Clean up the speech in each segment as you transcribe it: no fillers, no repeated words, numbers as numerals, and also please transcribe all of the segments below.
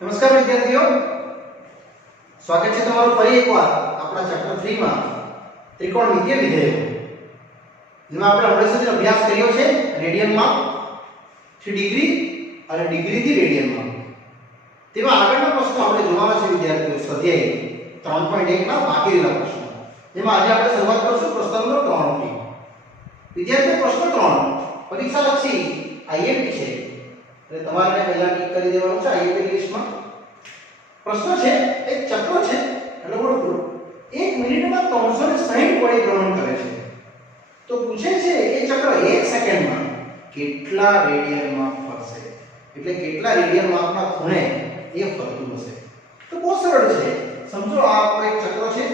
નમસ્કાર વિદ્યાર્થીઓ, સ્વાગત છે તમારું ફરી એકવાર આપણા ચેપ્ટર 3 માં ત્રિકોણમિતિય વિધેયો, જેમાં આપણે હમણાં સુધી અભ્યાસ કર્યો છે રેડિયનમાં થી ડિગ્રી અને ડિગ્રીથી રેડિયનમાં. તેમાં આગળના પ્રશ્નો આપણે જોવાના છે વિદ્યાર્થીઓ, સ્વાધ્યાય 3.1 ના બાકી રહેલા પ્રશ્નો. જેમાં આજે આપણે શરૂઆત કરીશું પ્રશ્ન નંબર 3 થી. વિદ્યાર્થીઓ, પ્રશ્ન 3 પરીક્ષાલક્ષી આઈએમપી છે, એટલે તમારે પહેલા ટિક કરી દેવાનું છે આઈએમપી લિસ્ટમાં. પ્રશ્ન છે, એક ચક્ર છે એટલે વર્તુળ 1 મિનિટમાં 360 પરિભ્રમણ કરે છે. તો પૂછે છે એ ચક્ર 1 સેકન્ડમાં કેટલા રેડિયનમાં ફરશે, એટલે કેટલા રેડિયન માપના ખૂણે એ ફરતું હશે. તો બહુ સરળ છે, સમજો આ આપણો એક ચક્ર છે,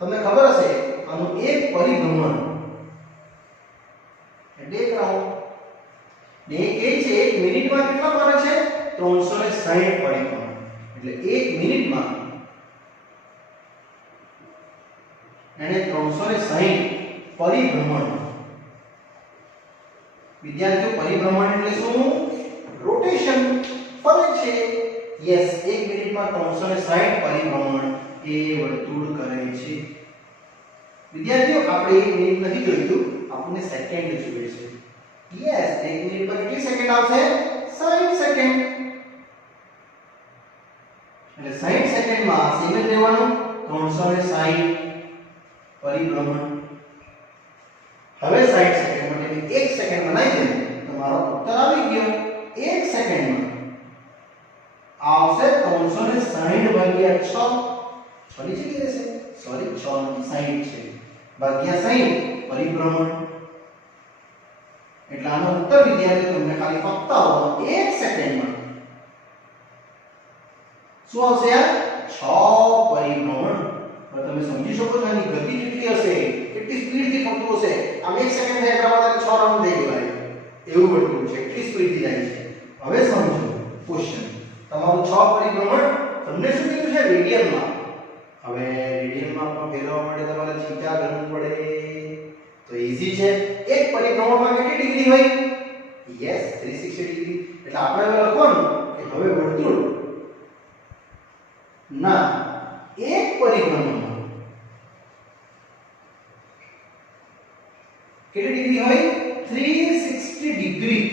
તમને ખબર હશે આનું એક પરિભ્રમણ એટલે એક રાઉન્ડ. ને એ છે 1 મિનિટમાં કેટલા ફરે છે? 360 પરિભ્રમણ. એટલે 1 મિનિટમાં એને 360 પરિભ્રમણ. વિદ્યાર્થીઓ, પરિભ્રમણ એટલે શું? રોટેશન, ફરે છે. યસ, 1 મિનિટમાં 360 પરિભ્રમણ એ વર્તુળ કરે છે. વિદ્યાર્થીઓ, આપણે 1 મિનિટ નથી જોઈતું, આપણને સેકન્ડ જોઈએ છે. યસ, 1 મિનિટ પર કેટલી સેકન્ડ આવશે? 60 સેકન્ડ. એટલે 60 સેકન્ડમાં સેકન્ડ લેવાનું 360 પરિભ્રમણ. હવે 60 સેકન્ડ માટે 1 સેકન્ડ બનાવી દે, તમારો ઉત્તર આવી ગયો. 1 સેકન્ડમાં આવશે 360 ભાગ્યા 6. ફરી જગ્યાએ રહેશે, સોરી 6 નથી 60 છે, ભાગ્યા 60 પરિભ્રમણ. એટલે આનો ઉત્તર વિદ્યાર્થીઓ તમને ખાલી ફક્ત 1 સેકન્ડમાં શું આવશે? યાર 6 પરિભ્રમણ. હવે તમે સમજી શકો છો આની ગતિ કેટલી હશે, કેટલી સ્પીડથી ફરતું હશે. આમ 1 સેકન્ડ થાય એટલા માટે 6 રાઉન્ડ થઈ ગયા, એવું વર્તુળ છે, કેટલી સ્પીડથી જાય છે. હવે સમજો ક્વેશ્ચન, તમારું 6 પરિભ્રમણ તમને શું કીધું છે? રેડિયનમાં. હવે રેડિયનમાં પણ ફેરવવા માટે તમારે થીટા ગણવું પડે. તો ઈઝી છે, એક પરિભ્રમણમાં કેટલી ડિગ્રી હોય? Yes, 360 degree. એટલે આપણે હવે લખવાનું કે હવે વર્તુળ ના એક પરિભ્રમણમાં કેટલી ડિગ્રી હોય? 360 ડિગ્રી.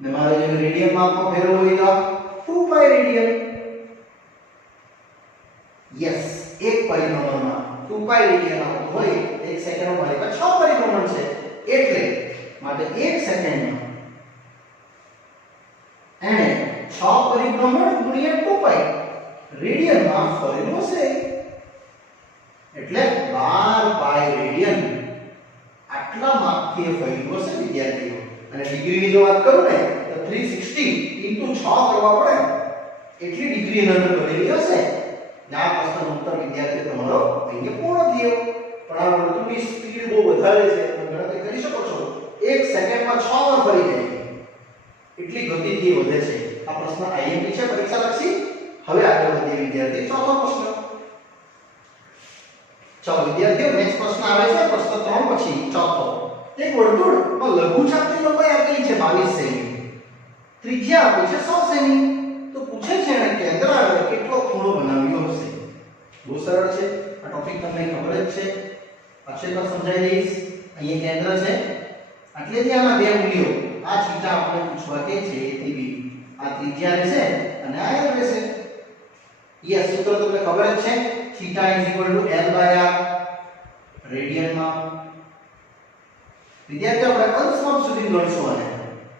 ને મારે જે રેડિયનમાં આપો ફેરવવો હોય તો 2π રેડિયન. યસ, એક પરિભ્રમણમાં 2π રેડિયન આવતો હોય, 1 સેકન્ડમાં મારે 6 પરિભ્રમણ છે, એટલે માટે 1 સેકન્ડમાં એને 6 પરિભ્રમણ ગુણ્યા 2π રેડિયનમાં ફરેલું હશે. એટલે 12π રેડિયન આટલા માપથી એ ફરેલું હશે વિદ્યાર્થીઓ. અને ડિગ્રીની જો વાત કરું ને તો 360 * 6 કરવા પડે, એટલી ડિગ્રી એની અંદર બનેલી હશે. આ પ્રશ્નનો ઉત્તર વિદ્યાર્થીઓ તમારો અહીંયા પૂર્ણ થયો. પણ આ વર્તુળની સ્પીડ બહુ વધારે છે, તમે ગણતરી કરી શકો છો. 1 સેકન્ડમાં 6 વાર ફરી જાય, એટલી ગતિથી વધે છે. આ પ્રશ્ન આઈએમપી છે, પરીક્ષાલક્ષી. હવે આગળ વધીએ વિદ્યાર્થી, ચોથો પ્રશ્ન. ચાલો વિદ્યાર્થીઓ, નેક્સ્ટ પ્રશ્ન આવે છે પ્રશ્ન 3 પછી ચોથો. એક વર્તુળમાં લઘુચાપની લંબાઈ આપેલી છે 22 સેમી, ત્રિજ્યા આપી છે 100 સેમી. તો પૂછે છે એને કેન્દ્ર આગળ કેટલો ખૂણો બનાવ્યો હશે. બહુ સરળ છે, આ ટોપિક તમને ખબર જ છે, પાછળ પર સમજાવી દઈશ. અહીંયા કેન્દ્ર છે, એટલે આના બે મૂલ્યો, આ થીટા આપણે પૂછવા કે છે એથી બી આ ત્રિજ્યા રહેશે અને આ l રહેશે. યસ, સૂત્ર તમને ખબર જ છે, થીટા l/r રેડિયનમાં. વિદ્યાર્થીઓ, આપણે અંશ માપ સુધી ગણશું અને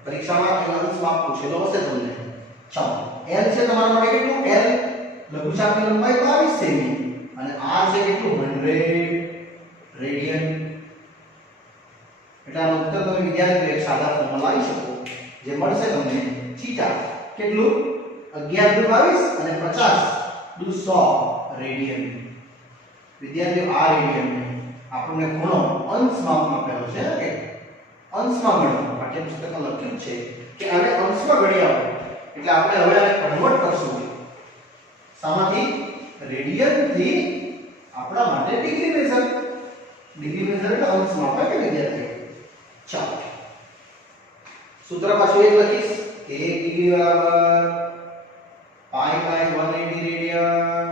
પરીક્ષામાં અંશ માપ પૂછેલો હશે તમને. ચાલો, l છે તમારા માટે કેટલું? l લઘુચાપની લંબાઈ 22 સેમી અને r છે કેટલું? 100 રેડિયન. એટલે આનો ઉત્તર તમે વિદ્યાર્થીઓ એક સાદા ફોર્મમાં લાવી શકો, જે મળશે તમને થીટા કેટલું? 11 * 22 અને 50 * 100 રેડિયન. વિદ્યાર્થીઓ, આ રેડિયન આપણને ખૂણો અંશ માપમાં આપેલો છે કે અંશમાં ગણો. પાઠ્યપુસ્તકમાં લખ્યું છે કે આને અંશમાં ગણી આવો. એટલે આપણે હવે આને કન્વર્ટ કરશું શામાંથી? રેડિયન થી આપણા માટે ડિગ્રી મેઝર. ડિગ્રી મેઝર એટલે અંશ માપ કે વિદ્યાર્થીઓ. ચાલો, સૂત્ર પાછું એક લખીશ. 1 ડિગ્રી બરાબર પાઈ બાય 180 રેડિયન.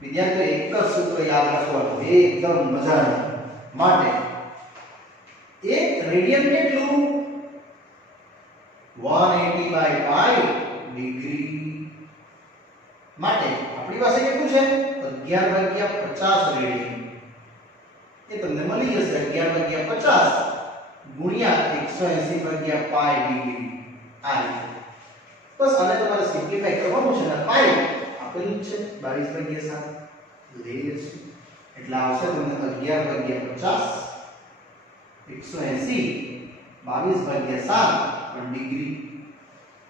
વિદ્યાર્થીઓ એક જ સૂત્ર યાદ રાખવાનું, એકદમ મજાનું. માટે 1 રેડિયન કેટલું? 180 બાય પાઈ ડિગ્રી. માટે આપણી પાસે કેટલું છે? 11/50 રેડિયન. એ તમને મળી જશે 11/50 ગુણ્યા 180/પાઈ ડિગ્રી. આ રીતે બસ આને તમારે સિમ્પ્લિફાઈ કરવાનું છે અને પાઈ આપેલું છે 22/7 લઈ લેશું એટલે આવશે તમને 11/50 180 22/7 ડિગ્રી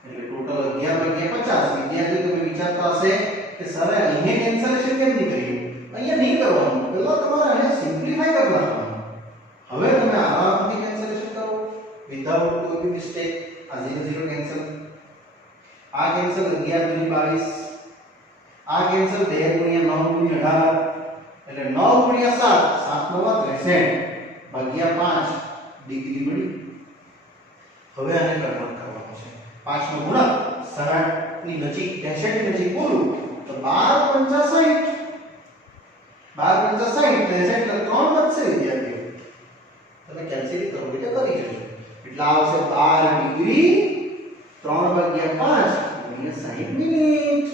એટલે ટોટલ 11/50. વિદ્યાર્થીઓ તમે વિચારતા હશે કે સર અહીંયા કેન્સલેશન કેમ નહીં કર્યું? અહીંયા નહીં કરવાનું, પહેલા તમારે આને સિમ્પ્લિફાઈ કરી નાખવાનું. હવે તમે આરામથી કેન્સલેશન કરો વિધાઉટ કોઈ બી મિસ્ટેક. આ 0 0 કેન્સલ, આ કેન્સલ 11 × 22, આ કેન્સલ 2 × 9 × 18 એટલે 9 × 7 7 9 63 ભાગ્યા 5 ડિગ્રી મળી. હવે આને કન્વર્ટ કરવાનું છે. 5 નો ગુણક 67 ની નજીક 63 ની નજીક બોલું તો 12 × 50 12 × 60 એટલે 3 વધશે વિદ્યાર્થીઓ. તમે કેલ્ક્યુલેટ કરો એટલે કરી જજો. એટલે આવશે 12 ડિગ્રી 3/5 ગુણ્યા 60 મિનિટ.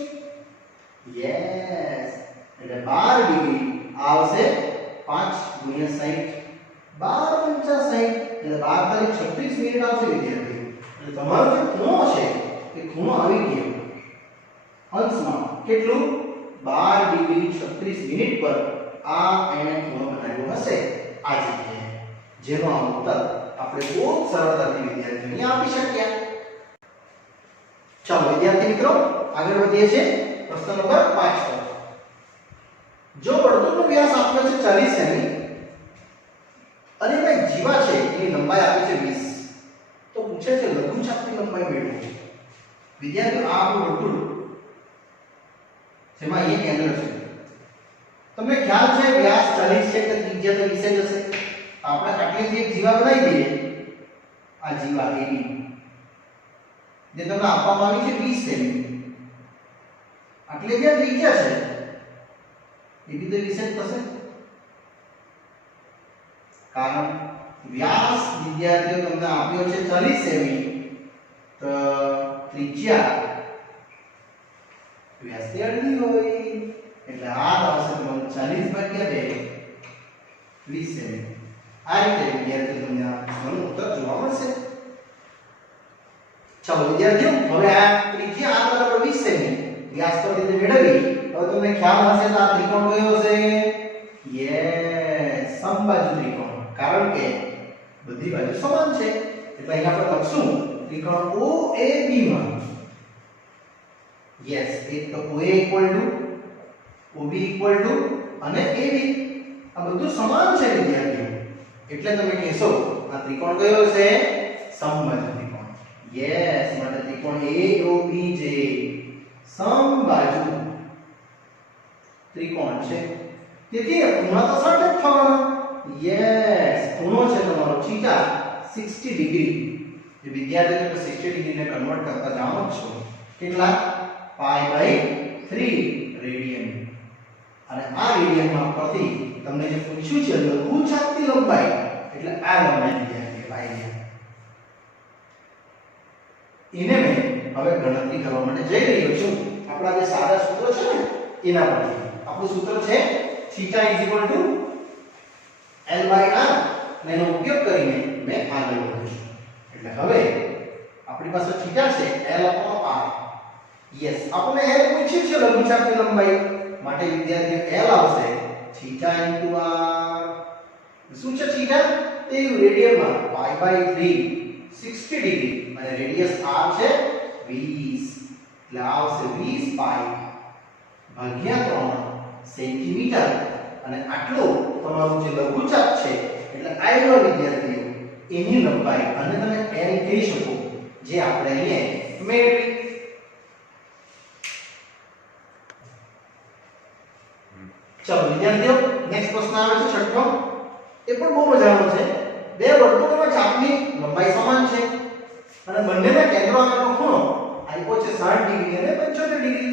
યસ, એટલે 12 ડિગ્રી આવશે 5 ગુણ્યા 60 12 × 60 એટલે 12 × 36 મિનિટ આવશે વિદ્યાર્થીઓ. એટલે તમારો જે ખૂણો છે એ ખૂણો આવી ગયો અંશમાં કેટલું 12 ડિગ્રી 36 મિનિટ પર આ એને ખૂણો બનાવ્યો હશે આ જગ્યાએ, જેનો આ ઉત્તર આપણે બહુ સરળતાથી વિદ્યાર્થીઓને આપી શક્યા. ચાલો વિદ્યાર્થી મિત્રો આગળ વધીએ છીએ પ્રશ્ન નંબર 5 પર. જો વર્તુળનો વ્યાસ આપ્યો છે 40 સેમી અને એમાં એક જીવા છે એની લંબાઈ આપી છે 20 તો પૂછે છે લઘુચાપની લંબાઈ મેળવો. વિદ્યાર્થીઓ આ આપણું વર્તુળ જેમાં અહીંયા કેન્દ્ર છે. તમને ખ્યાલ છે વ્યાસ 40 છે તો ત્રિજ્યા તો 20 જ હશે. આપણે આટલેથી એક જીવા બનાવી દઈએ. આ જીવા AB જે તમને આપવામાં આવી છે 20 સેમી આટલે જે ત્રિજ્યા છે એ બી તો 20 જ થશે. કારણ વ્યાસ વિદ્યાર્થીઓ તમને આપ્યો છે 40 સેમી તો ત્રિજ્યા વ્યાસથી અડધી હોય એટલે આ આવશે તમારું 40/2 20 સેમી. આ રીતે વિદ્યાર્થીઓ તમને આ પ્રશ્નનું ઉત્તર જોવા મળશે. ચાલો વિદ્યાર્થીઓ હવે આ ત્રિજ્યા r બરાબર 20 સેમી વ્યાસ પર રીતે મેળવી. હવે તમને ખ્યાલ હશે તો આ ત્રિકોણ કયો હશે? યસ, સમબાજુ ત્રિકોણ. કારણ કે બધી બાજુ સમાન છે એટલે અહીં આપણે લખશું ત્રિકોણ OAB માં યસ એક તો OA OB અને AB આ બધું સમાન છે વિદ્યાર્થીઓ એટલે તમે કહેશો આ ત્રિકોણ કયો છે? સમબાજુ ત્રિકોણ. યસ, માટે ત્રિકોણ AOB જે સમબાજુ ત્રિકોણ છે તેથી ખૂણા તો 60 જ થવાના. યસ, ખૂણો છે તમારો થીટા 60 ડિગ્રી. જે વિદ્યાર્થીઓ 60 ડિગ્રીને કન્વર્ટ કરતા જાણો છો કેટલા? π/3 રેડિયન. અને આ રેડિયનમાં પરથી તમને જે પૂછ્યું છે લઘુચાપની લંબાઈ એટલે આ લંબાઈ વિદ્યાર્થીઓ આવી એને મેં હવે ગણતરી કરવા માટે જઈ રહ્યો છું. આપણા જે સાદા સૂત્રો છે ને એના પરથી. આપણું સૂત્ર છે θ L/r એનો ઉપયોગ કરીને મેં આગળ વધું છું. એટલે હવે આપણી પાસે θ છે L/r. યસ, આપણે L પૂછ્યું છે લઘુચાપની લંબાઈ માટે વિદ્યાર્થીઓ L આવશે θ * r. શું છે θ? તે રેડિયનમાં π/3 60 ડિગ્રી અને રેડિયસ r છે 20 એટલે આવશે 20 π/3 સેન્ટીમીટર. અને આટલો તમારું જે લઘુચાપ છે એટલે આયલો વિદ્યાર્થીઓ એની લંબાઈ અને તમે L કહી શકો જે આપણે અહીંયા મેળવી. ચાલો વિદ્યાર્થીઓ નેક્સ્ટ પ્રશ્ન આવે છે છઠ્ઠો. એ પણ બહુ મજાનો છે. બે વર્તુળોના ચાપની લંબાઈ સમાન છે અને બંનેના કેન્દ્રો આગળનો ખૂણો આપ્યો છે 60 ડિગ્રી અને 75 ડિગ્રી.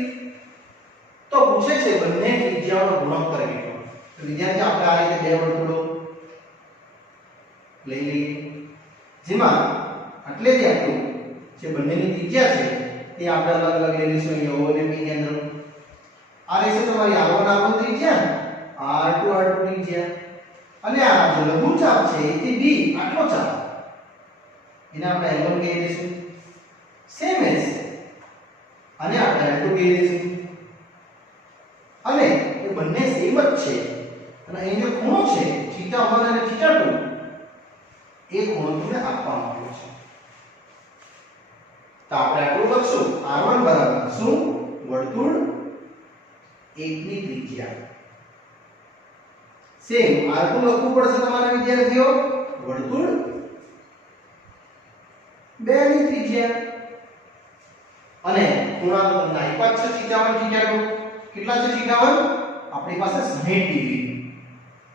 તો પૂછે છે બંને ત્રિજ્યાઓનો ગુણોત્તર કેટલો. તો વિદ્યાર્થીઓ આપણે આ રીતે બે વર્તુળો લઈ લઈએ જેમાં આટલેથી આટલું જે બંનેની ત્રિજ્યા છે તે આપણે અલગ અલગ લઈ લઈશું. અહીંયા O અને P કેન્દ્ર. આ રહેશે તમારી R1 R1 ત્રિજ્યા, R2 R2 ત્રિજ્યા, અને આ જે લઘુચાપ છે એથી B આટલો ચાપ એને આપણે L1 કહી દઈશું. સેમ એઝ અને આપણે L2 કહી દઈશું. અને એ બંને સેમ જ છે અને અહીં જે ખૂણો છે θ1 અને θ2 એ ખૂણો તમને આપવામાં આવ્યો છે. તો આપણે આટલું લખશું. R1 બરાબર શું? વર્તુળ 1 ની ત્રિજ્યા. સેમ R2 લખવું પડશે તમારા વિદ્યાર્થીઓ. વર્તુળ 2 ની ત્રિજ્યા. અને ખૂણા તો તમને આપ્યા છે θ1 θ2. કેટલા છે θ1? આપણી પાસે 60 ડિગ્રી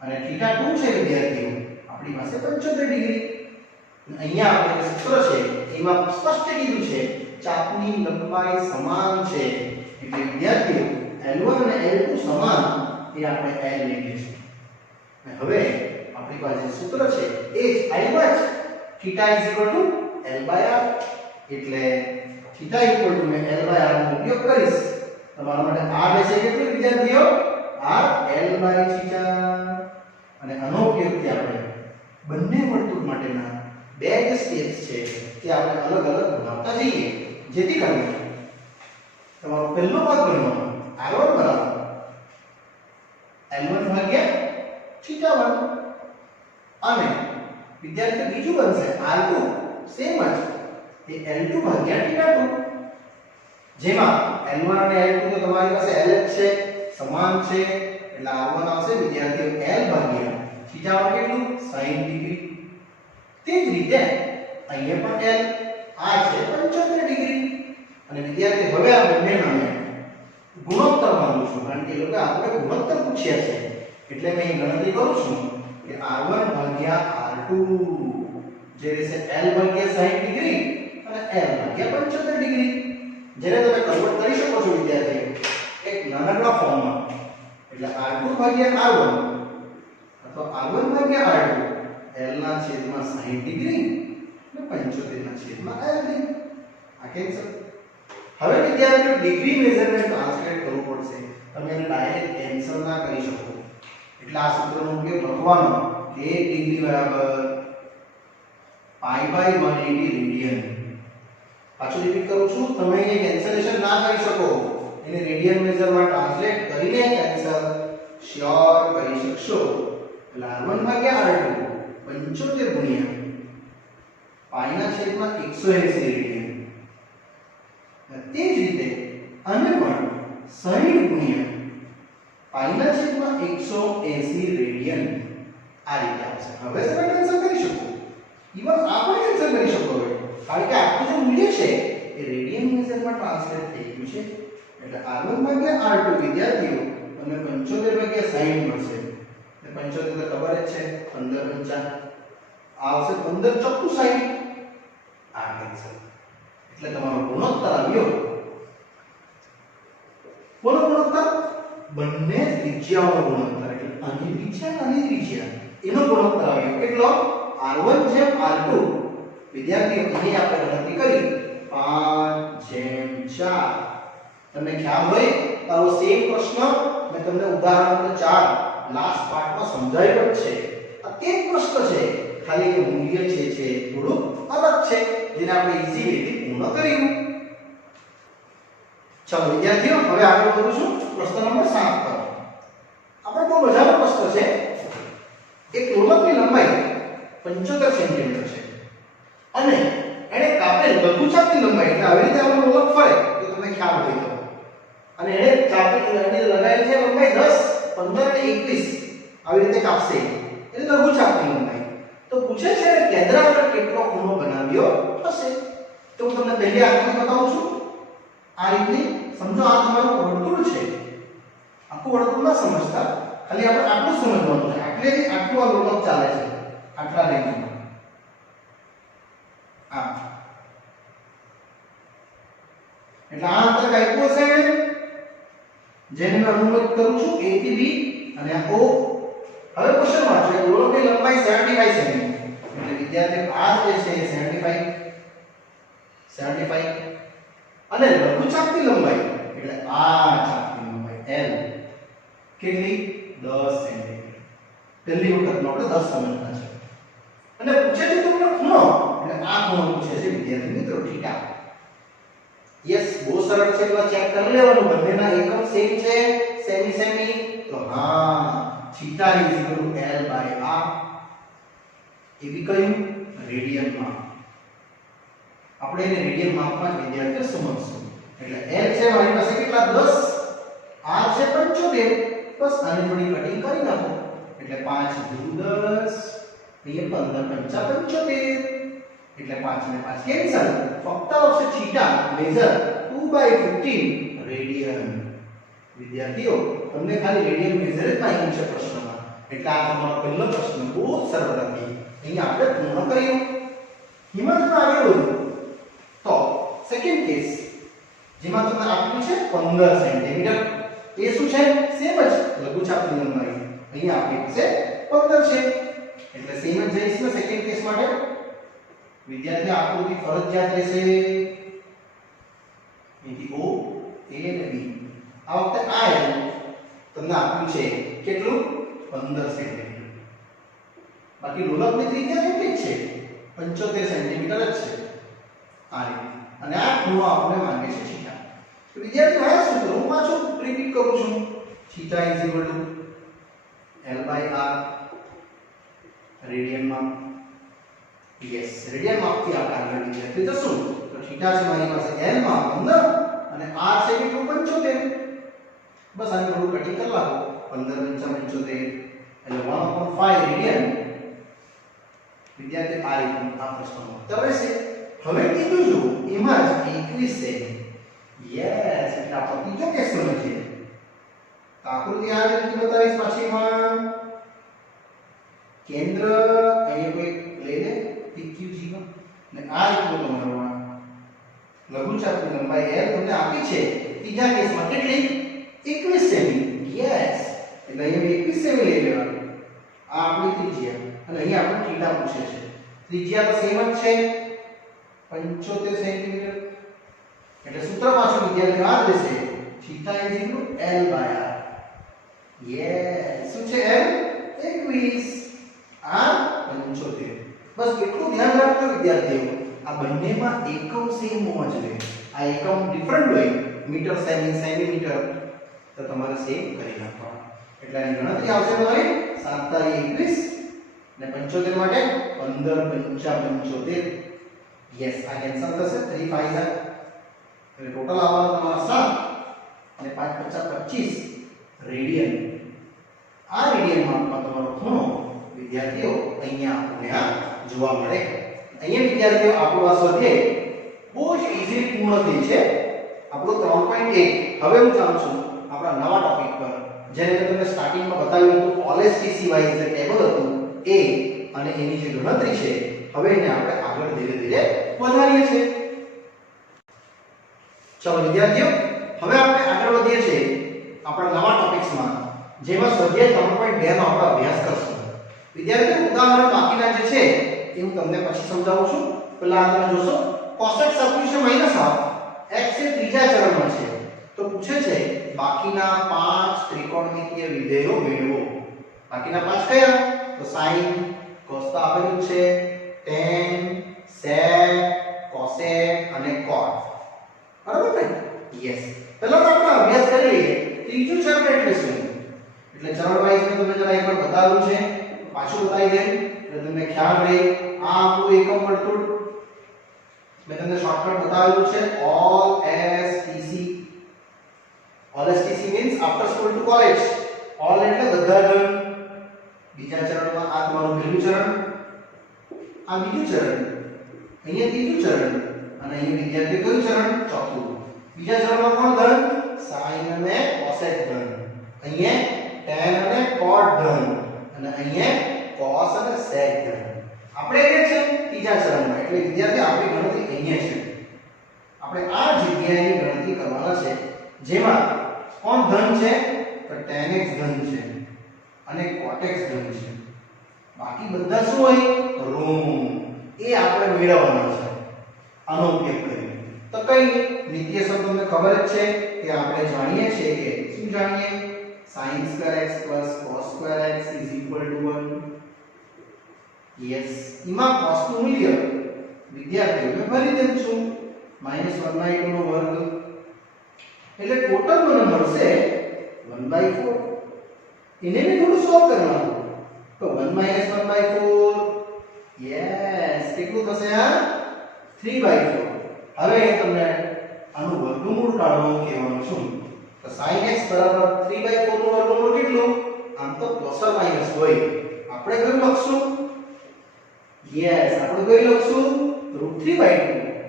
અને θ2 છે વિદ્યાર્થીઓ આપણી પાસે 75 ડિગ્રી. અહીંયા આપણે સૂત્ર છે એમાં સ્પષ્ટ કીધું છે ચાપની લંબાઈ સમાન છે એટલે વિદ્યાર્થીઓ L1 અને L2 સમાન એ આપણે L લઈ લઈશું. અને હવે આપણી પાસે સૂત્ર છે એ જ આવ્યા જ θ L/r એટલે θ મેં L/r નો ઉપયોગ કરીશ. તમારા માટે r રહેશે કેટલું વિદ્યાર્થીઓ? r L/θ. અને આનો ઉપયોગથી આપણે બંને વર્તુળ માટેના બે જે સ્ટેપ્સ છે તે આપણે અલગ અલગ બનાવતા જઈએ જેથી કરીને તમારો પહેલો ભાગ ગણવાનો R1 બરાબર L1 ભાગ્યા θ1 અને વિદ્યાર્થી બીજું બનશે R2 સેમ જ એ L2 ભાગ્યા θ2. જેમાં L1 અને L2 તો તમારી પાસે L જ છે સમાન છે એટલે R1 આવશે વિદ્યાર્થીઓ L ભાગ્યા θ1 કેટલું 60 ડિગ્રી. તે જ રીતે અહીંયા પણ L આ છે 75 ડિગ્રી. અને વિદ્યાર્થી હવે આ બંનેના મેં ગુણોત્તર માંગુ છું કારણ કે એ લોકો આપણે ગુણોત્તર પૂછ્યા છે એટલે મેં અહીં ગણતરી કરું છું કે R1 ભાગ્યા R2 જે રહેશે L ભાગ્યા 60 ડિગ્રી અને L ભાગ્યા 75 ડિગ્રી. જેને તમે કન્વર્ટ કરી શકો છો વિદ્યાર્થીઓ એક નાનકડા ફોર્મમાં. એટલે R2 ભાગ્યા R1 અથવા R1 ભાગ્યા R2 L ના છેદમાં 60 ડિગ્રી અને 75 ના છેદમાં L ડિગ્રી. આ કેન્સલ. હવે વિદ્યાર્થીઓ ડિગ્રી મેઝરમેન્ટ ટ્રાન્સલેટ કરવું પડશે. તમે એને ડાયરેક્ટ કેન્સલ ના કરી શકો. એટલે આ સૂત્રનો ઉપયોગ લખવાનો કે 1 ડિગ્રી બરાબર π/180 રેડિયન. પાછું રિપીટ કરું છું તમે એને કેન્સલેશન ના કરી શકો. એને રેડિયન મેઝરમાં ટ્રાન્સલેટ કરીને કેન્સલ શ્યોર કરી શકશો. એટલે R1 ભાગ્યા R2 75 ગુણ્યા પાઈ ના છેદમાં 180 રેડિયન. તે જ રીતે આને પણ 60 ગુણ્યા પાઈ ના છેદમાં 180 રેડિયન આ રીતે આવશે. હવે તમે કેન્સલ કરી શકો. ઈવન આ પણ કેન્સલ કરી શકો હવે કારણ કે આપણું જે મૂલ્ય છે એ રેડિયન મેઝરમાં ટ્રાન્સલેટ થઈ ગયું છે. એટલે R1 ભાગ્યા R2 વિદ્યાર્થીઓ તમને 75 ભાગ્યા 60 મળશે. 75 તો ખબર જ છે 15 50 આવશે 15 ચોખ્ખું 60 આ કેન્સલ. એટલે તમારો ગુણોત્તર આવ્યો. કોનો ગુણોત્તર? બંને ત્રિજ્યાઓનો ગુણોત્તર. એટલે આની ત્રિજ્યા અને ત્રિજ્યા એનો ગુણોત્તર આવ્યો. કેટલો? R1 જેમ R2 વિદ્યાર્થીઓ અહીં આપણે ગણતરી કરી 5/4. તમને ખ્યાલ હોય તારો સેમ પ્રશ્ન મેં તમને ઉદાહરણ 4 લાસ્ટ પાર્ટમાં સમજાવ્યો જ છે. આ તે જ પ્રશ્ન છે ખાલી કે મૂલ્ય છે થોડું અલગ છે જેને આપણે ઈઝી વેથી પૂર્ણ કર્યું. ચાલો વિદ્યાર્થીઓ હવે આગળ વધું છું પ્રશ્ન નંબર 7 પર. આપણે બહુ મજાનો પ્રશ્ન છે. એક લોલકની લંબાઈ 75 સેન્ટીમીટર છે અને એને કાપેલ લઘુચાપની લંબાઈ એટલે આવી રીતે આપણો લોલક ફરે તો તમને ખ્યાલ હોય તો અને એને એની લગાવેલ છે લંબાઈ 10 15 અને 21 આવી રીતે કાપશે એટલે લઘુચાપની લંબાઈ. તો પૂછે છે કેન્દ્ર આગળ કેટલો ખૂણો બનાવ્યો હશે. તો હું તમને પહેલી આકૃતિ બતાવું છું. આ રીતની સમજો આ તમારું વર્તુળ છે. આખું વર્તુળ ના સમજતા ખાલી આપણે આટલું સમજવાનું છે. આટલેથી આટલું આ લોલક ચાલે છે આટલા રેન્જમાં. આ એટલે આ અંતર આપ્યું હશે જેને મેં અનુમત કરું છું a થી b અને આ o. હવે ક્વેશ્ચન વાંચો ગોળકની લંબાઈ 75 સેમી એટલે વિદ્યાર્થી r જે છે એ 75 અને લઘુચાપની લંબાઈ એટલે આ ચાપની લંબાઈ l કેટલી 10 સેમી. પહેલી વખતનો આપણે 10 સમજતા છે અને પૂછે છે તમને ખૂણો એટલે આ ખૂણો પૂછે છે વિદ્યાર્થી મિત્રો થીટા. યસ બહુ સરળ છે એટલે ચેક કરી લેવાનું બંનેના એકમ સેમ છે સેમી તો હા થીટા l r એ બી કયું રેડિયનમાં. આપણે એને રેડિયન માપમાં વિદ્યાર્થીઓ સમજશું. એટલે l છે મારી પાસે કેટલા 10 r છે 75 બસ આની થોડી કટિંગ કરી નાખો એટલે 5 દુ 10 અહીંયા 15 5 75 એટલે 5 ને 5 કેન્સલ. ફક્ત આવશે થીટા મેજર 2/15 રેડિયન. વિદ્યાર્થીઓ તમને ખાલી રેડિયન મેજર જ માંગ્યું છે પ્રશ્નમાં એટલે આ તમારો પહેલો પ્રશ્ન બહુ સરળ નથી. અહીંયા આપણે પૂર્ણ કર્યું. હિંમતમાં આગળ વધો તો સેકન્ડ કેસ જેમાં તમને આપ્યું છે 15 સેન્ટીમીટર એ શું છે સેમ જ લઘુચાપની લંબાઈ અહીંયા આપ્યું છે 15 છે એટલે સેમ જ જઈશું સેકન્ડ કેસ માટે. વિદ્યાર્થી આકૃતિ ફરજિયાત રહેશે અહીંથી O A અને B. આ વખતે આ l તમને આપ્યું છે કેટલું 15 સેન્ટીમીટર. બાકી લોલકની ત્રિજ્યા કેટલી છે 75 સેન્ટીમીટર જ છે આ રીતે. અને આ ખૂણો આપણે માંગે છે થીટા. તો વિદ્યાર્થીઓ આ સૂત્ર હું પાછું રિપીટ કરું છું. થીટા l r રેડિયનમાં. યસ રેડિયન માપથી આપણે આગળ વિદ્યાર્થી જશું. તો થીટા છે મારી પાસે l માં 15 અને r છે કેટલું 75. બસ આને થોડું કટિંગ કરી નાખો 15 75 એટલે 1/5 રેડિયન. વિદ્યાર્થી આ રીતે આ પ્રશ્નનો ઉત્તર રહેશે. હવે કીધું જો એમાં જ 21 સેમી. યસ એટલે આપણે ત્રીજો કેસ સમજીએ. તો આકૃતિ આ રીતે બતાવીશ પાછળમાં કેન્દ્ર અહીંયા કોઈ લઈ લે PQG માં અને આ રીતનું તમારું લઘુચાપની લંબાઈ l તમને આપી છે. ત્રીજા કેસમાં કેટલી 21 સેમી. યસ એટલે અહીંયા 21 સેમી લઈ લેવાનું. આ આપણી ત્રિજ્યા અને અહીંયા આપણે થીટા પૂછે છે. ત્રિજ્યા તો સેમ જ છે 75 સેન્ટીમીટર એટલે સૂત્ર પાછું વિદ્યાર્થીઓ આ રહેશે થીટા l r. યસ શું છે l 21 આ 75. બસ એટલું ધ્યાન રાખજો વિદ્યાર્થીઓ આ બંનેમાં એકમ સેમ હોવા જોઈએ. આ એકમ ડિફરન્ટ હોય મીટર સેમી સેન્ટીમીટર તો તમારે સેમ કરી નાખવાનું. એટલે આની ગણતરી આવશે તમારી 7 21 ને 75 માટે 15 5 75. યસ આ કેન્સલ થશે 3 5 એટલે ટોટલ આવવાનું તમારા 7 અને 5 5 25 રેડિયન. આ રેડિયન માપમાં તમારો ખૂણો વિદ્યાર્થીઓ અહીંયા આપણને આ જોવા મળે. અહીંયા વિદ્યાર્થીઓ આપણો આ સ્વાધ્યાય બહુ જ ઈઝીલી પૂર્ણ થઈ છે. આપણો 3.1. હવે હું જાઉં છું આપણા નવા ટોપિક પર જેને મેં તમને સ્ટાર્ટિંગમાં બતાવ્યું હતું ઓલએસટીસી વાઇઝ જે ટેબલ હતું એ અને એની જે ગણતરી છે હવે એને આપણે આગળ ધીરે ધીરે વધારીએ છીએ. ચલો વિદ્યાર્થીઓ હવે આપણે આગળ વધીએ છીએ આપણા નવા ટોપિક્સમાં જેમાં સ્વાધ્યાય 3.2 નો આપણે અભ્યાસ કરશું. વિદ્યાર્થીઓ ઉદાહરણ બાકીના જે છે એ હું તમને પછી સમજાવું છું. પહેલા તમે જોશો cos x આપ્યું છે -1/2 x એ ત્રીજા ચરણમાં છે તો પૂછે છે બાકીના 5 ત્રિકોણમિતિય વિધેયો મેળવો. બાકીના 5 કયા તો sin cos તો આપેલું છે tan sec cosec અને cot. બરાબર ને? યસ. પહેલા તો આપણે અભ્યાસ કરી લઈએ ત્રીજું ચરણ એટલે શું. એટલે ચરણ વાઇઝ મેં તમને જરા એકવાર બતાવ્યું છે પાછું બતાવી દે એટલે તમને ખ્યાલ રહે. આ આપણું એકમ વર્તુળ મેં તમને શોર્ટકટ બતાવેલું છે OLSTC. OLSTC means after school to college. All એટલે બધા જણ. બીજા ચરણમાં આ તમારું પહેલું ચરણ, આ બીજું ચરણ, અહીંયા ત્રીજું ચરણ અને અહીંયા વિદ્યાર્થી કયું ચરણ ચોથું. બીજા ચરણમાં કોણ ધન sin અને cosec ધન, અહીંયા tan અને cot ધન અને અહીંયા cos અને sec ધન. આપણે કે છે ત્રીજા ચરણમાં એટલે વિદ્યાર્થી આપણી ગણતરી અહીંયા છે. આપણે આ જગ્યાએની ગણતરી કરવાના છે, જેમાં કોણ ધન છે તો tan x ધન છે અને cot x ધન છે, બાકી બધા શું હોય ઋણ, એ આપણે મેળવવાના છે આનો ઉપયોગ કરીને. તો કઈ દ્વિતીય શબ્દ તમને ખબર જ છે કે આપણે જાણીએ છીએ કે શું જાણીએ, sin² x cos² x = 1. Yes, એમાં cos નું મૂલ્ય વિદ્યાર્થીઓને ભરી દઉં છું -1/2 નો વર્ગ, એટલે ટોટલ મને મળશે 1/4. એને મેં થોડું સોલ્વ કરવાનું, તો 1 - 1/4, યસ, કેટલું થશે આ 3/4. હવે તમને આનું વર્ગમૂળ કાઢવાનું કહેવાનું છું. તો sin x બરાબર 3/4 નું વર્ગમૂળ કેટલું, આમ તો પ્લસ ઓર માઈનસ હોય, આપણે કયું લખશું, યસ આપણે કયું લખશું √3/2,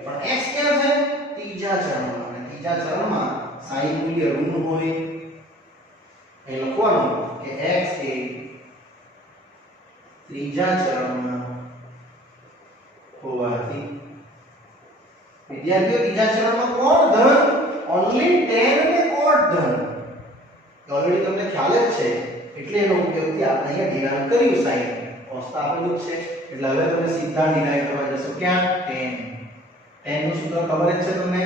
પણ x ક્યાં છે ત્રીજા ચરણમાં, અને ત્રીજા ચરણમાં sin મૂલ્ય ઋણ હોય, એ લખવાનું કે x એ ત્રીજા ચરણમાં હોવાથી. વિદ્યાર્થીઓ ત્રીજા ચરણમાં કોણ ધન, ઓન્લી tan અને cot ધન, ઓલરેડી તમને ખ્યાલ જ છે, એટલે એનો ઉપયોગથી આપણે અહીંયા ડિરાઈવ કર્યું sin, cos તો આપેલું જ છે, એટલે હવે તમે સીધા ડિરાઈવ કરવા જશો ક્યાં, tan. tan નું સૂત્ર ખબર જ છે તમને,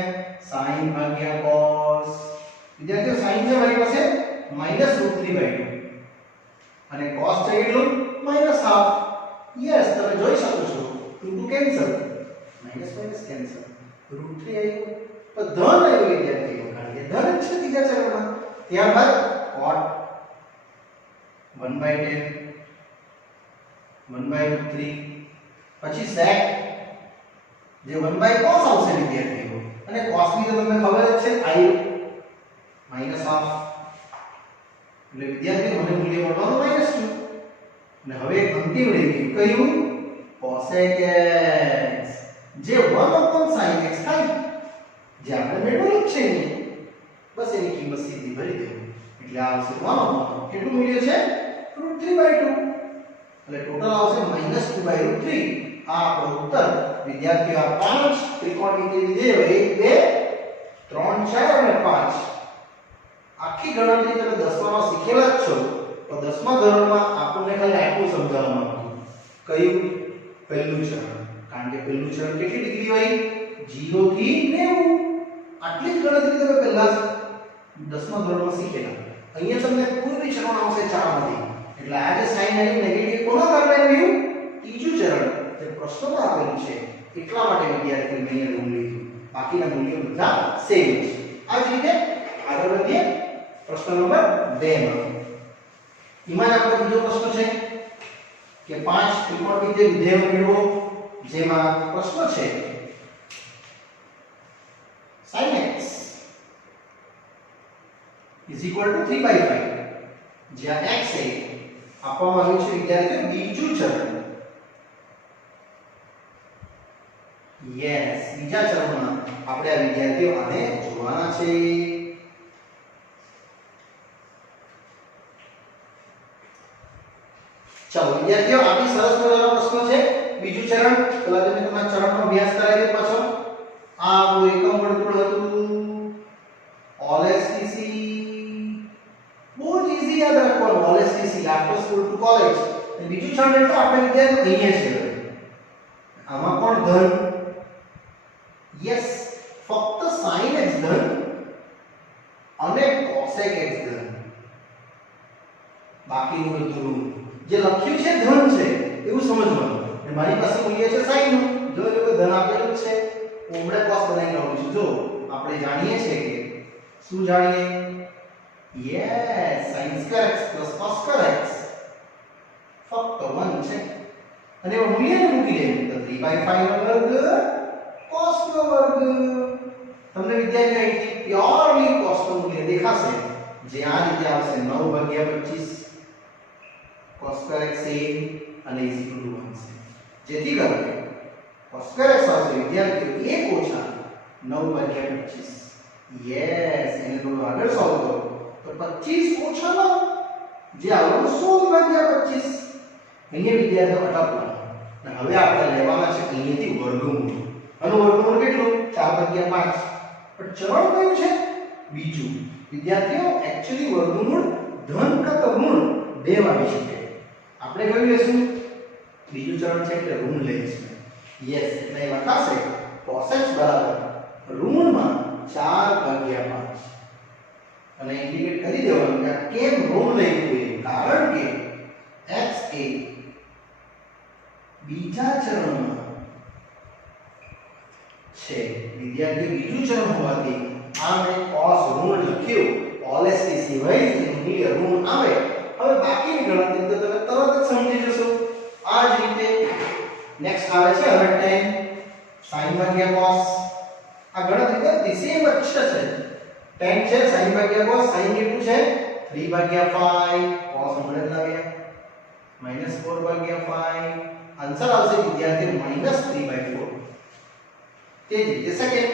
sin ભાગ્યા cos. વિદ્યાર્થીઓ sin છે મારી પાસે -√3/2 અને cos છે કેટલું -½ યસ, તમે જોઈ શકો છો 2 કેન્સલ, માઈનસ માઈનસ કેન્સલ, √3 આવ્યું, તો ધન આવ્યું વિદ્યાર્થીઓ, કારણ કે ધન જ છે ત્રીજા ચરણમાં. ત્યારબાદ cot 1/10 1/√3, પછી sec જે 1/cos આવશે વિદ્યાર્થીઓ, અને cos ની તો તમને ખબર જ છે આવ્યું -½ એટલે વિદ્યાર્થીઓ મને મૂલ્ય મળવાનું -2. અને હવે એક અંતિમ રહી ગયું કયું, cosec x, જે 1/sin x થાય, જે આપણે મેળવેલું છે ને, બસ એની કિંમત સીધી ભરી દેવું, એટલે આવશે 1/, કેટલું મૂલ્ય છે √3/2, એટલે ટોટલ આવશે -2/√3. આ આપણો ઉત્તર વિદ્યાર્થીઓ. આ 5 ત્રિકોણમિતિય વિધેયો 1 2 3 4 અને 5 આખી ગણતરી તમે 10મામાં શીખેલા જ છો, તો 10મા ધોરણમાં આપણને ખાલી આટલું સમજાવવામાં આવ્યું, કયું પહેલું ચરણ, કારણ કે પહેલું ચરણ કેટલી ડિગ્રી હોય 0 થી 90, આટલી જ ગણતરી તમે પહેલા 10મા ધોરણમાં શીખેલા. અહીંયા તમને પૂર્વી ચરણ આવશે 4 માંથી, એટલે આ જે સાઈન આવી નેગેટિવ કોના કારણે આવ્યું, ત્રીજું ચરણ જે પ્રશ્નમાં આપેલું છે, એટલા માટે વિદ્યાર્થીઓ મેં અહીંયા રૂમ લીધું, બાકીના મૂલ્યો બધા સેમ છે. આ જ રીતે આગળ વધીએ પ્રશ્ન નંબર 2 માં. એમાં આપણો બીજો પ્રશ્ન છે કે 5 ત્રિકોણમિતિય વિધેયો મેળવો, જેમાં પ્રશ્ન છે sin x = 3/5, જ્યાં x એ આપવામાં આવ્યું છે વિદ્યાર્થીઓ બીજું ચરણ. યસ, બીજા ચરણમાં આપણે આ વિદ્યાર્થીઓ આને જોવાના છે. ચાલો વિદ્યાર્થીઓ, આપણી સરસ મજાનો પ્રશ્ન છે બીજું ચરણ. પહેલા તમે તમારા ચરણનો અભ્યાસ કરાવી દો પાછો. આ આપણું એકમ વર્તુળ હતું, OLSTC, બહુ જ ઈઝી યાદ રાખવાનું, OLSTC after school to college. અને બીજું ચરણ એટલે આપણે વિદ્યાર્થીઓ અહીંયા છે, આમાં કોણ ધન, યસ, ફક્ત sin x ધન અને cosec x ધન, બાકીનું બધું ઋણ. જે લખ્યું છે ધન છે એવું સમજવાનું, અને મારી પાસે મૂલ્ય છે sin નું, જો એ લોકો ધન આપેલું છે, હું હમણાં cos બનાવી રહ્યો છું. જો આપણે જાણીએ છીએ કે શું જાણીએ, yes, sin² x cos² x ફક્ત 1 છે, અને એમાં મૂલ્યને મૂકી દેવું, તો 3/5 નો વર્ગ cos નો વર્ગ. તમને વિદ્યાર્થીઓ અહીંથી પ્યોરલી cos નું મૂલ્ય દેખાશે, જે આ રીતે આવશે 9/25 cos² x અને = 1 છે, જેથી કરીને cos² x આવશે વિદ્યાર્થીઓ 1 - 9/25. યસ, એને થોડું આગળ સોલ્વ કરો તો 25 - 9 જે આવવાનું 16/25. અહીંયા વિદ્યાર્થીઓ અટકવાનું, અને હવે આપણે લેવાના છે અહીંયાથી વર્ગમૂળ. આનું વર્ગમૂળ કેટલું 4/5, પણ ચરણ કયું છે બીજું. વિદ્યાર્થીઓ એક્ચ્યુઅલી વર્ગમૂળ ધન કાં ઋણ બે આવી શકે. આપણે કયું લેશું? બીજું ચરણ છે એટલે ઋણ લઈશું. યસ, એટલે એ લખાશે cos x બરાબર ઋણમાં 4/5 અને ઇન્ડિકેટ કરી દેવાનું કે કેમ ઋણ લખ્યું એ, કારણ કે x એ બીજા ચરણમાં છે. વિદ્યાર્થી બીજું ચરણ હોવાથી આ મેં cos ઋણ લખ્યું. ઓલએસ કે સિવાય એનું મૂલ્ય ઋણ આવે. હવે બાકીની ગણતરી તો તમે તરત જ સમજી જશો. આ જ રીતે નેક્સ્ટ આવે છે હવે tan sin ભાગ્યા cos. આ ગણતરી બધી સેમ જ છે. tan છે sin ભાગ્યા cos, sin કેટલું છે 3/5, cos હમણાં જ લાવ્યા -4/5. આન્સર આવશે વિદ્યાર્થી -3/4. તે જ રીતે સેકન્ડ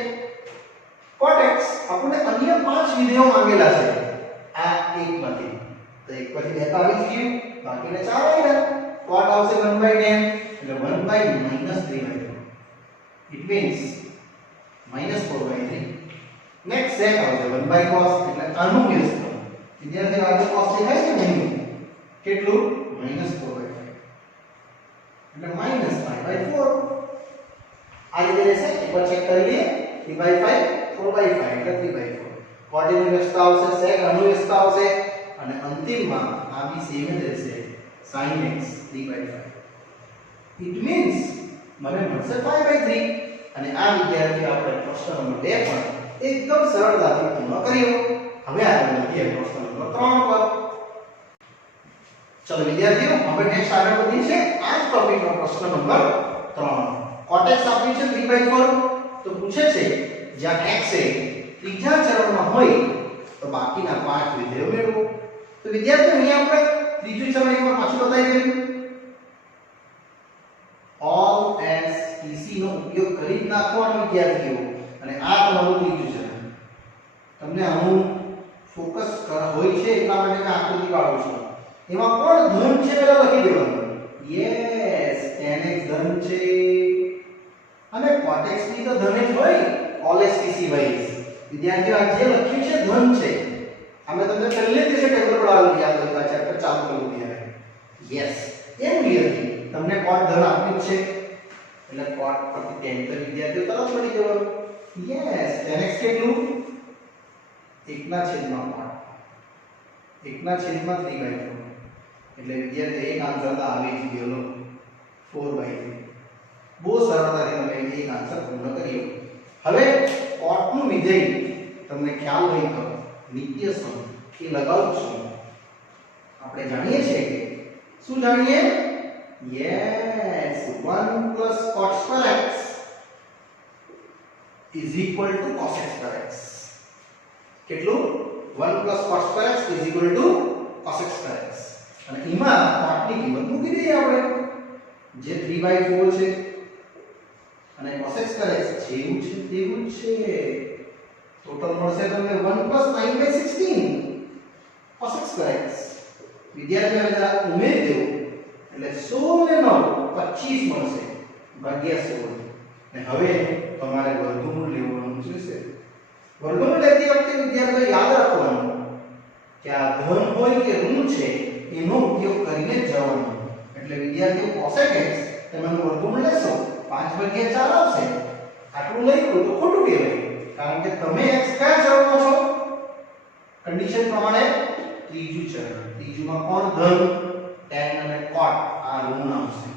cot x આપણે અન્ય 5 વિધેયો માંગેલા છે આ એકમાંથી. તો એક પછી બે તો આવી જ ગયું, બાકીના 4 આવ્યા. cot આવશે 1/10 એટલે 1/-3/4. It means -4/3. નેક્સ્ટ sec આવશે 1/cos એટલે આનું વ્યસ્ત. વિદ્યાર્થી આ તો cos દેખાય છે ને એનું કેટલું -4/5 એટલે -5/4. આ રીતે રહેશે. એકવાર ચેક કરી લઈએ. 3/5 4/5 એટલે 3/4. cot એનું વ્યસ્ત આવશે, sec આનું વ્યસ્ત આવશે અને અંતિમમાં આ બી સેમ જ રહેશે sin x 3/5. It means મને મળશે 5/3. અને આ વિદ્યાર્થી આપણે પ્રશ્ન નંબર 2 પણ એકદમ સરળતાથી પૂર્ણ કર્યો. હવે આગળ વધીએ પ્રશ્ન નંબર 3 પર. ચલો વિદ્યાર્થીઓ, હવે નેક્સ્ટ આગળ વધીએ છે આ જ ટોપિકનો પ્રશ્ન નંબર 3. cot x આપ્યું છે 3/4. તો પૂછે છે જ્યાં x એ ત્રીજા ચરણમાં હોય તો બાકીના 5 વિધેયો મેળવો. તો વિદ્યાર્થીઓ અહીં આપણે ત્રીજું ચરણ એકવાર પાછું બતાવી દઈએ. all as tc નો ઉપયોગ કરી જ નાખવાનો વિદ્યાર્થીઓ. અને આ તમારું ત્રીજું ચરણ. તમને આનું ફોકસ હોય છે એટલા માટે મેં આકૃતિ કાઢું છું. એમાં કોણ ધન છે પેલા લખી દેવાનું. યસ, tan x ધન છે અને cot x ની તો ધન જ હોય all as tc વાઇઝ. વિદ્યાર્થીઓ આ જે લખ્યું છે ધન છે. અમે તમને પહેલે જ દિવસે ટેબલ પડાવેલું યાદ હોય આ ચેપ્ટર ચાલુ કર્યું ત્યારે. યસ, એમ ક્લિયરલી તમને cot ધન આપ્યું છે એટલે cot પરથી tan તો વિદ્યાર્થીઓ તરત મળી જવાનું. યસ, tan x કેટલું 1/5 1/3/4 એટલે વિદ્યાર્થીઓ એક આન્સર તો આવી જ ગયો 4/3. બહુ સરળતાથી તમે એક આન્સર પૂર્ણ કર્યો. હવે cot નું વિધેય તમને ખ્યાલ હોય તો નિત્યસમ એ લગાવું છું. આપણે જાણીએ છીએ કે શું જાણીએ? Yes, 1 + cot² x = cos x². કેટલું? 1 + cot² x = cos x². અને એમાં cot ની કિંમત મૂકી દઈએ આપણે જે 3/4 છે અને cos x² જેવું છે તેવું છે. ટોટલ મળશે તમને 1 + 9/16 cos x². વિદ્યાર્થીઓ જરા ઉમેરી દેવું એટલે 16 ને 9 25 મળશે ભાગ્યા 16. અને હવે તમારે વર્ગમૂળ લેવાનું છે. વર્ગમૂળ લેતી વખતે વિદ્યાર્થીઓ યાદ રાખવાનું કે આ ધન હોય કે ઋણ છે એનો ઉપયોગ કરીને જવાનું. એટલે વિદ્યાર્થીઓ cos x તમે વર્ગમૂળ લેશો 5/4 આવશે. આટલું લખ્યું તો ખોટું કહેવાય, કારણ કે તમે x કયા ચરણમાં છો? કન્ડિશન પ્રમાણે ત્રીજું ચરણ. ત્રીજુમાં કોણ ધન? tan અને cot આ ઋણ આવશે.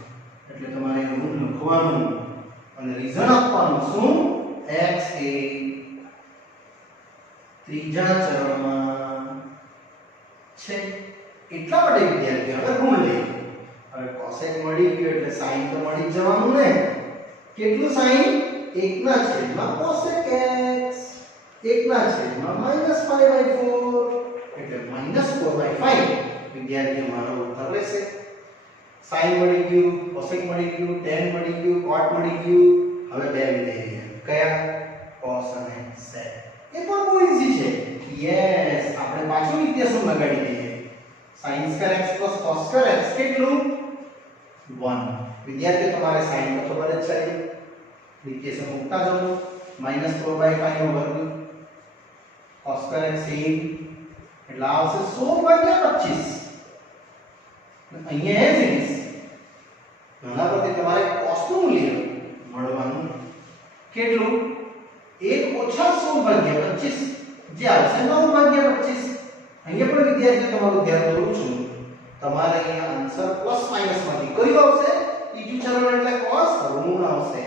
એટલે તમારે ઋણ લખવાનું અને રીઝન આપવાનું શું? x એ ત્રીજા ચરણમાં છે એટલા માટે વિદ્યાર્થીઓ હવે ઋણ લઈએ. હવે cos x મળી ગયું એટલે sin તો મળી જવાનું ને. કેટલું sin? 1/cos x 1/-5/4 એટલે -4/5. વિદ્યાર્થીઓ મારો ઉત્તર રહેશે. sin મળી ગયું, cos x મળી ગયું, tan મળી ગયું, cot મળી ગયું. હવે બે વિધેય કયા? cos અને sec. એ પણ બહુ ઈઝી છે. યસ, આપણે પાછું નિત્યસમ લગાડી દઈએ. sin² x + cos² x કેટલું? 1. વિદ્યાર્થીઓ તમારે sin તો ખબર જ છે. નિત્યસમ ઉઠા જવાનું -4/5 નો વર્ગ cos સ્ક્વેર સેમ એટલે આવશે 16 ભાગ્યા 25 અહીંયા એઝ ઇટ ઇઝ ઘણા પરથી તમારે cos નું મૂલ્ય મળવાનું કેટલું 1 ઓછા 16 ભાગ્યા 25 જે આવશે 9 ભાગ્યા 25 અહીંયા પણ વિદ્યાર્થીઓ તમારું ધ્યાન દોરું છું તમારે અહીંયા આન્સર પ્લસ માઈનસ માંથી કયું આવશે ત્રીજું ચરણ એટલે cos ઋણ આવશે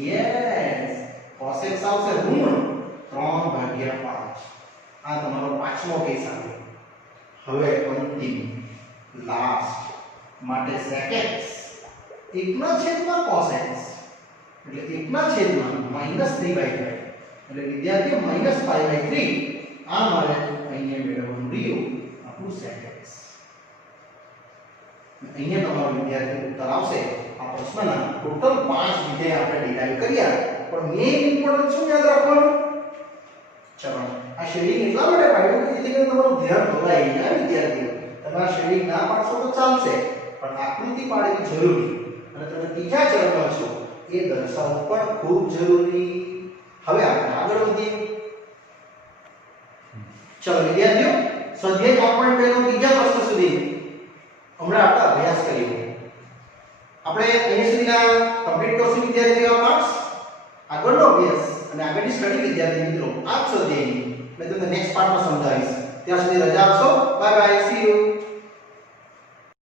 યસ cos x આવશે ઋણ 3 ભાગ્યા 5 આ તમારો પાંચમો કેસ આવે હવે અંતિમ લાસ્ટ માટે sec x 1/cos x એટલે 1/3/5 એટલે વિદ્યાર્થીઓ -π/3 આ મારે અહીંયા મેળવવાનું રહ્યું આપણું sec x અહીંયા તમારો વિદ્યાર્થી ઉત્તર આવશે આ પ્રશ્નના ટોટલ 5 વિધેય આપણે ડિરાઈવ કર્યા પણ મેઈન ઇમ્પોર્ટન્ટ શું યાદ રાખવાનું ચલો આ શેડિંગ એટલા માટે પાડ્યું કે જેથી કરીને તમારું ધ્યાન દોરાય નહીં વિદ્યાર્થીઓ તમે આ શેડિંગ ના પાડશો તો ચાલશે પણ આકૃતિ પાડવી જરૂરી અને તમે ત્રીજા ચરણમાં છો એ દર્શાવવું પણ ખૂબ જરૂરી હવે આપણે આગળ વધીએ ચલો વિદ્યાર્થીઓ સ્વાધ્યાય 3.2 નો ત્રીજા પ્રશ્ન સુધી હમણાં આપણે અભ્યાસ કર્યો આપણે અહીં સુધીના કમ્પ્લીટ કરશું વિદ્યાર્થીઓ પાઠ આગળનો અભ્યાસ અને આગળની સ્ટડી વિદ્યાર્થી મિત્રો આપ સ્વાધ્યાયની મેં તમને નેક્સ્ટ પાર્ટમાં સમજાવીશ ત્યાં સુધી રજા આપશો બાય બાય સી યુ